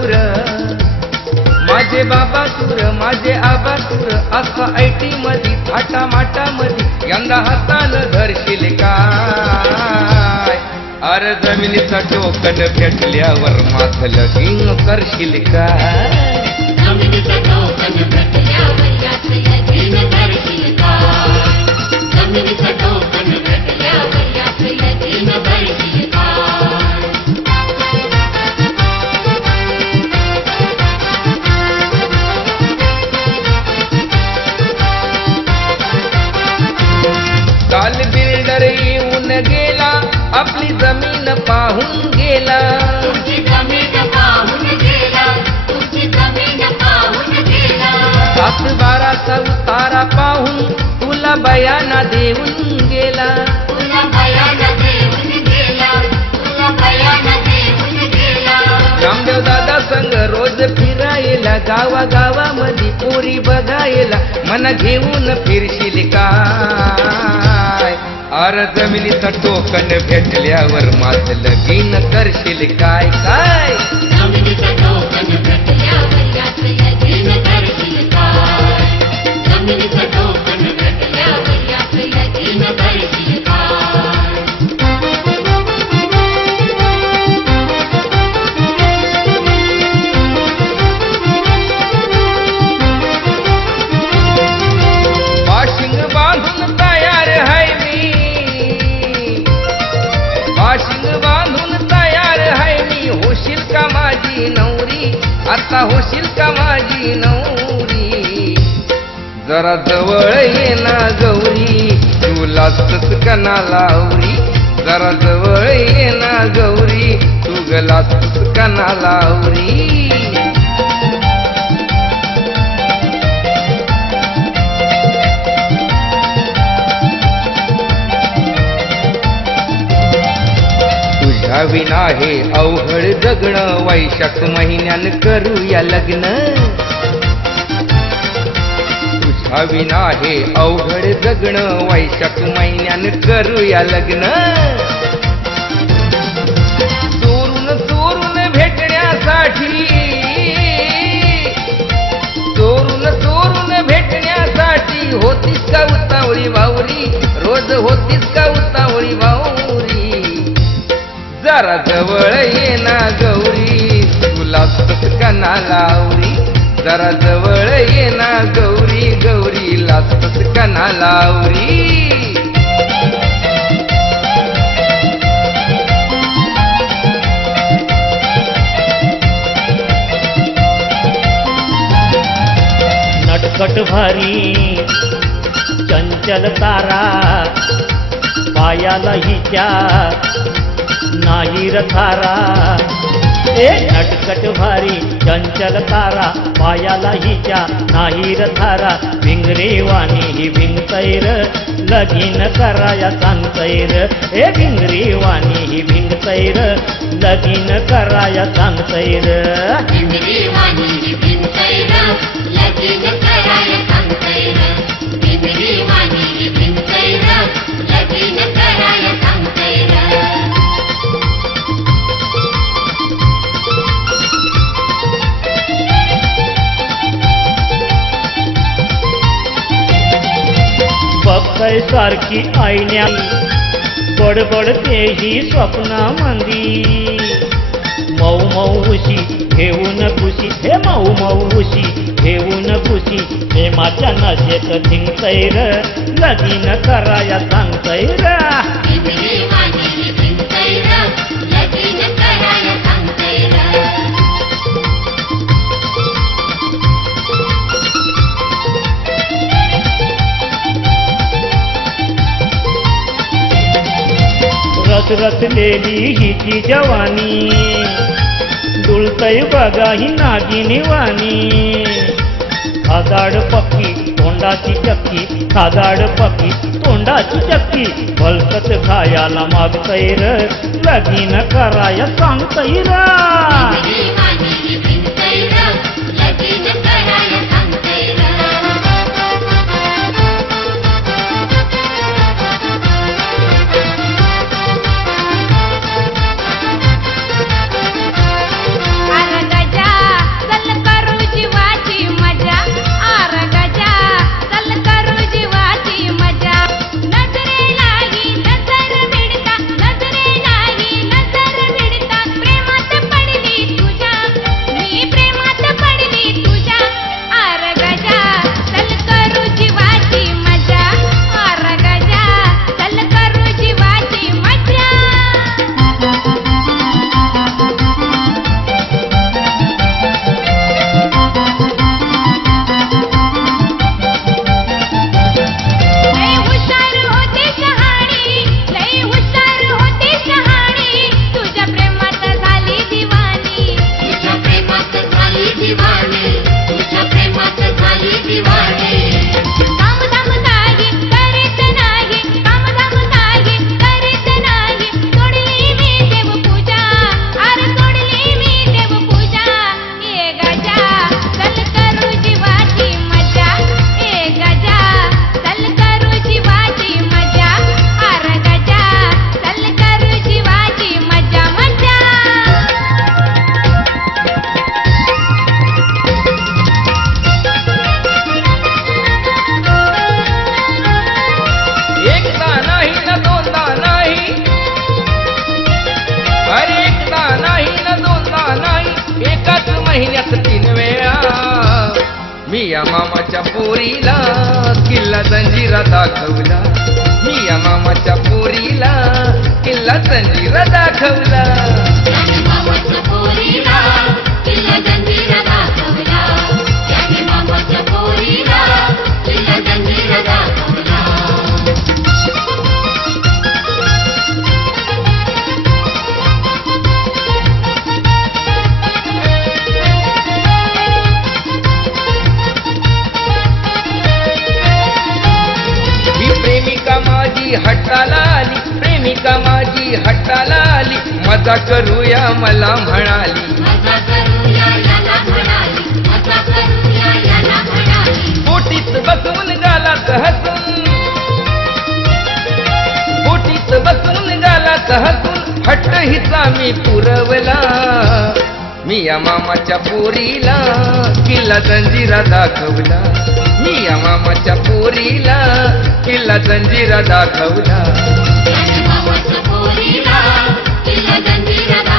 सुर माझे बाबा सुर माझे आबा सुर असं ऐटी मधी थाटा माटा मधी यंदा हातानं धरशील काय? अर जमिनीचा टोकन भेटल्यावर माझं लगीन करशील काय? जमिनीचा टोकन भेटल्यावर काल बिल्डर येऊन गेला आपली जमीन पाहून गेला. सात बाराचा उतारा पाहून तुला बयाना देऊन गेला रामदेव दादा संग रोज फिरायला गावा गावामध्ये पोरी बघायला मन घेऊन फिरशील काय अर जमिनीचं टोकन भेटल्यावर माझं लगीन करशील काय? काय? होशील का माझी नवरी. जरा जवळ ये ना गौरी तुला कना लावरी. जरा जवळ ये ना गौरी तू गला कना लावरी. तुझ्या विना हे अवघड जगणं वैशाख महिन्यान करूया लग्न. तुझ्या विना हे अवघड जगणं वैशाख महिन्यान करूया लग्न. जवळ ये ना गौरी. तुला कना लावरी. जरा जवळ ये ना गौरी गौरी लाचत लावरी. नटकट भारी चंचल तारा पायाला हिच्या नाही रथारा ए नटकट भारी चंचल तारा पायाला हिच्या नाही रथारा थारा. वाणी ही भिंगतैर लगीन कराया सांगतैर ए भिंगरी वाणी ही भिंगतैर लगीन कराया सांगतैर भिंगरी वाणी भिंगतैर लगीन बघताय सारखी आईण्या बडबडते ही स्वप्नामंदी. मऊ मऊ उशी घेऊन खुशी. हे मऊ मऊ उशी घेऊन खुशी. हे माझ्या नशेत र लगीन कराया सांगतैर भिंगरी रचलेली हिची जवानी. डुळतय बघा ही नागिनी वाणी खादाड पक्की तोंडाची चक्की. खादाड पक्की तोंडाची चक्की. भलकत खायाला मागतैर लगीन कराया सांगतय रा. पोरीला किल्ला जंजिरा दाखवला. मी या मामाच्या पोरीला किल्ला जंजिरा दाखवला. मजा करूया मला म्हणाली. बोटीत बसवून गालात हसून बोटीत बसवून गालात हसून हट्ट हिचा मी पुरवला. मी या मामाच्या पोरीला किल्ला जंजिरा दाखवला. मी या मामाच्या पोरीला किल्ला जंजिरा दाखवला. చిల్లదండిరదా